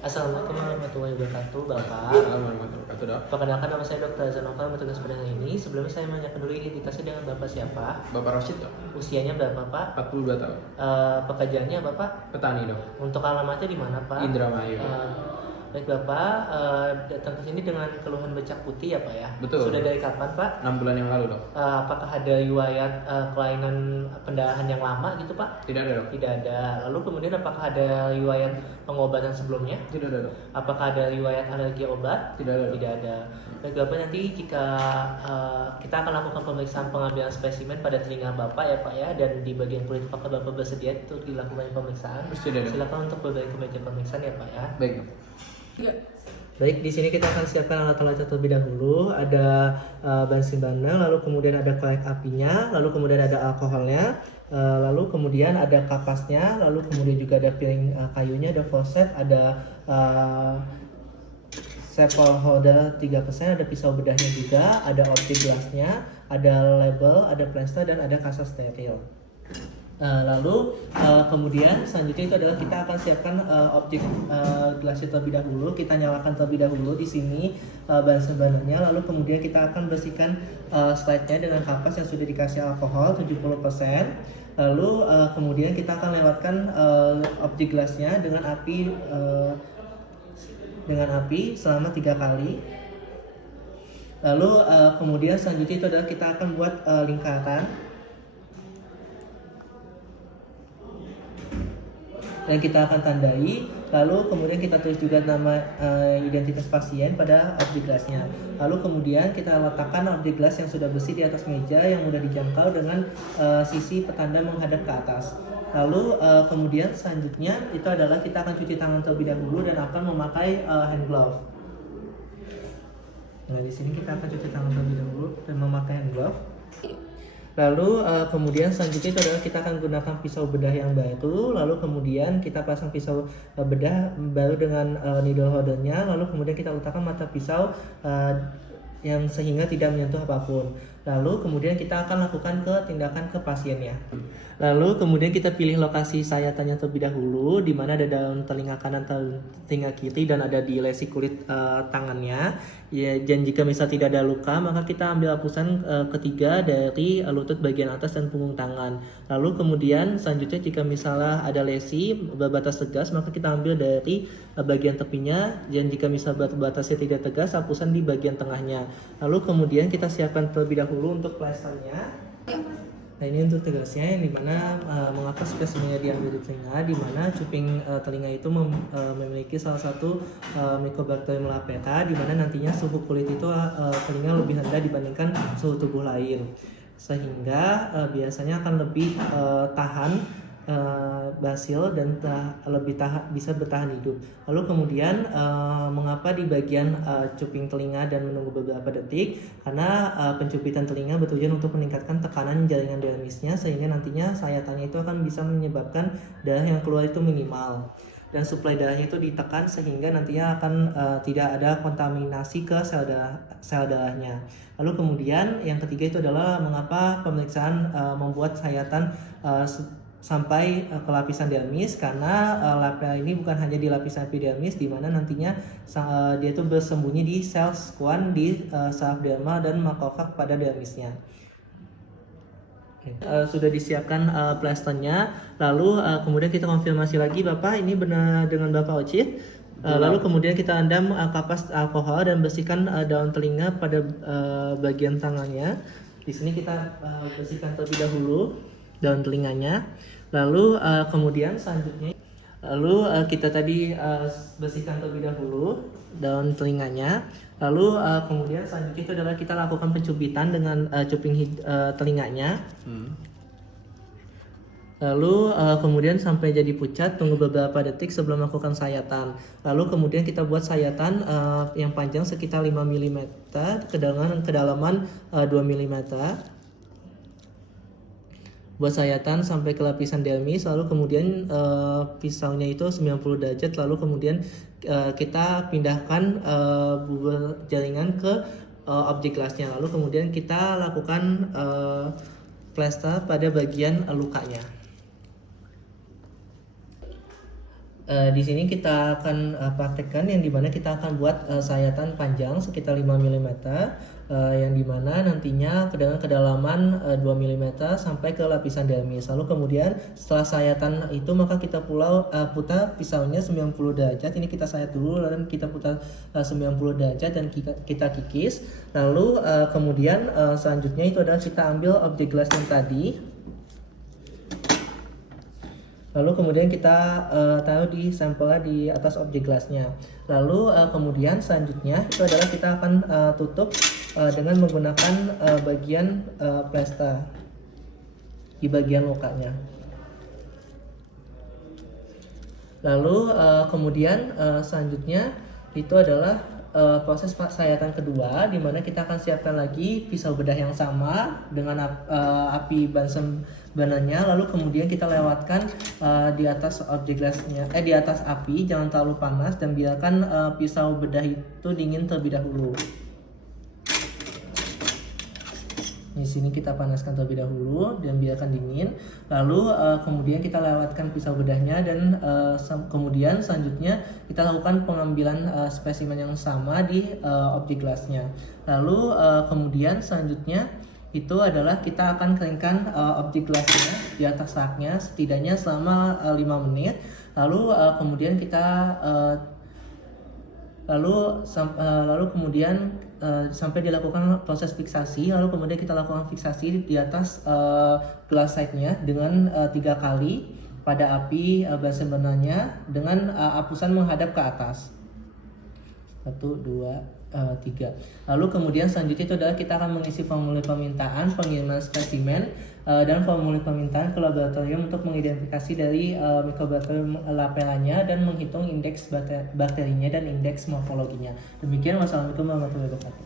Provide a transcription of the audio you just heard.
Assalamualaikum warahmatullahi wabarakatuh, Bapak. Assalamualaikum warahmatullahi wabarakatuh, Dok. Perkenalkan, nama saya Dr. Zanova, bertugas pada hari ini. Sebelumnya saya menanyakan dulu identitasnya dengan Bapak siapa, Bapak Rashid, Dok. usianya berapa, Pak, 42 tahun. pekerjaannya Bapak, Petani, Dok. untuk alamatnya di mana, Pak? Indramayu. Baik Bapak, datang ke sini dengan keluhan becak putih ya Pak ya? Betul. Sudah dari kapan Pak? 6 bulan yang lalu, Dok. Apakah ada riwayat kelainan pendarahan yang lama gitu Pak? Tidak ada, Dok. Tidak ada. Lalu kemudian apakah ada riwayat pengobatan sebelumnya? Tidak ada, Dok. Apakah ada riwayat alergi obat? Tidak ada, Dok. Tidak ada. Baik Bapak, nanti jika kita akan lakukan pemeriksaan pengambilan spesimen pada telinga Bapak ya Pak ya, dan di bagian kulit apakah Bapak bersedia untuk dilakukan pemeriksaan? Bersedia, Dok. Silakan untuk berbalik ke meja pemeriksaan ya Pak ya. Baik, Dok. Baik, di sini kita akan siapkan alat-alat terlebih dahulu. Ada bensin bandeng, lalu kemudian ada korek apinya, lalu kemudian ada alkoholnya, lalu kemudian ada kapasnya, lalu kemudian juga ada piring kayunya, ada forceps, ada staple holder 3%, ada pisau bedahnya juga, ada optik gelasnya, ada label, ada plester, dan ada kasa steril. Lalu kemudian selanjutnya itu adalah kita akan siapkan objek gelasnya terlebih dahulu. Kita nyalakan terlebih dahulu di sini bensin bandengnya. Lalu kemudian kita akan bersihkan slide-nya dengan kapas yang sudah dikasih alkohol 70%. Lalu kemudian kita akan lewatkan objek gelasnya dengan api selama 3 kali. Lalu kemudian selanjutnya itu adalah kita akan buat lingkaran. Dan kita akan tandai, lalu kemudian kita tulis juga nama identitas pasien pada objek gelasnya. Lalu kemudian kita letakkan objek gelas yang sudah bersih di atas meja yang mudah dijangkau dengan sisi petanda menghadap ke atas. Lalu kemudian selanjutnya itu adalah kita akan cuci tangan terlebih dahulu dan akan memakai hand glove. Nah, di sini kita akan cuci tangan terlebih dahulu dan memakai hand glove. Lalu kemudian selanjutnya itu adalah kita akan gunakan pisau bedah yang baru. Lalu kemudian kita pasang pisau bedah baru dengan needle holdernya. Lalu kemudian kita letakkan mata pisau yang sehingga tidak menyentuh apapun. Lalu kemudian kita akan lakukan tindakan ke pasiennya. Lalu kemudian kita pilih lokasi sayatannya terlebih dahulu, di mana ada dalam telinga kanan atau telinga kiri dan ada di lesi kulit tangannya. Ya, dan jika misal tidak ada luka, maka kita ambil hapusan ketiga dari lutut bagian atas dan punggung tangan. Lalu kemudian selanjutnya jika misalnya ada lesi berbatas tegas, maka kita ambil dari bagian tepinya. Dan jika misal batasnya tidak tegas, hapusan di bagian tengahnya. Lalu kemudian kita siapkan terlebih dahulu untuk plasternya. Nah, ini untuk tegasnya, yang dimana mengapa spesimennya diambil di telinga, dimana cuping telinga itu memiliki salah satu Mycobacterium lepreta, dimana nantinya suhu kulit itu telinga lebih rendah dibandingkan suhu tubuh lain, sehingga biasanya akan lebih tahan basil dan bisa bertahan hidup. Lalu kemudian mengapa di bagian cuping telinga dan menunggu beberapa detik? Karena pencubitan telinga bertujuan untuk meningkatkan tekanan jaringan dermisnya, sehingga nantinya sayatannya itu akan bisa menyebabkan darah yang keluar itu minimal, dan suplai darahnya itu ditekan sehingga nantinya akan tidak ada kontaminasi ke sel darahnya. Lalu kemudian yang ketiga itu adalah mengapa pemeriksaan membuat sayatan sampai ke lapisan dermis, karena lepra ini bukan hanya di lapisan epidermis, di mana nantinya dia itu bersembunyi di sel squam di saraf dermal dan makrofag pada dermisnya. Sudah disiapkan plasternya, lalu kemudian kita konfirmasi lagi, Bapak ini benar dengan Bapak Ocit. Lalu kemudian kita rendam kapas alkohol dan bersihkan daun telinga pada bagian tangannya. Di sini kita bersihkan terlebih dahulu daun telinganya. Lalu kemudian selanjutnya kita tadi bersihkan terlebih dahulu daun telinganya. Lalu kemudian selanjutnya itu adalah kita lakukan pencubitan dengan cuping telinganya. Lalu kemudian sampai jadi pucat, tunggu beberapa detik sebelum melakukan sayatan. Lalu kemudian kita buat sayatan yang panjang sekitar 5 mm, kedalaman 2 mm. Buat sayatan sampai ke lapisan dermis, lalu kemudian pisaunya itu 90 derajat, lalu kemudian kita pindahkan bubur jaringan ke objek gelasnya, lalu kemudian kita lakukan plester pada bagian lukanya. Di sini kita akan praktekkan yang dimana kita akan buat sayatan panjang sekitar 5 mm, yang dimana nantinya dengan kedalaman 2 mm sampai ke lapisan dermis. Lalu kemudian setelah sayatan itu maka kita putar pisaunya 90 derajat. Ini kita sayat dulu dan kita putar 90 derajat dan kita kikis. Lalu kemudian selanjutnya itu adalah kita ambil objek gelas yang tadi. Lalu kemudian kita taruh di sampelnya di atas objek gelasnya. Lalu kemudian selanjutnya itu adalah kita akan tutup dengan menggunakan bagian plester di bagian lukanya. Lalu kemudian selanjutnya itu adalah proses sayatan kedua, di mana kita akan siapkan lagi pisau bedah yang sama dengan api Bunsen burner-nya. Lalu kemudian kita lewatkan di atas objek gelasnya, di atas api, jangan terlalu panas dan biarkan pisau bedah itu dingin terlebih dahulu. Di sini kita panaskan terlebih dahulu dan biarkan dingin. Lalu kemudian kita lewatkan pisau bedahnya dan kemudian selanjutnya kita lakukan pengambilan spesimen yang sama di objek gelasnya. Lalu kemudian selanjutnya itu adalah kita akan keringkan objek gelasnya di atas raknya setidaknya selama 5 menit. Lalu kemudian kita lalu kemudian sampai dilakukan proses fiksasi. Lalu kemudian kita lakukan fiksasi di atas gelas side-nya dengan 3 kali pada api Bunsen burner-nya dengan apusan menghadap ke atas. 1, 2, 3. Lalu kemudian selanjutnya itu adalah kita akan mengisi formulir permintaan pengiriman spesimen dan formulir permintaan ke laboratorium untuk mengidentifikasi dari mikrobakterium lapellanya dan menghitung indeks bakterinya dan indeks morfologinya. Demikian, wassalamualaikum warahmatullahi wabarakatuh.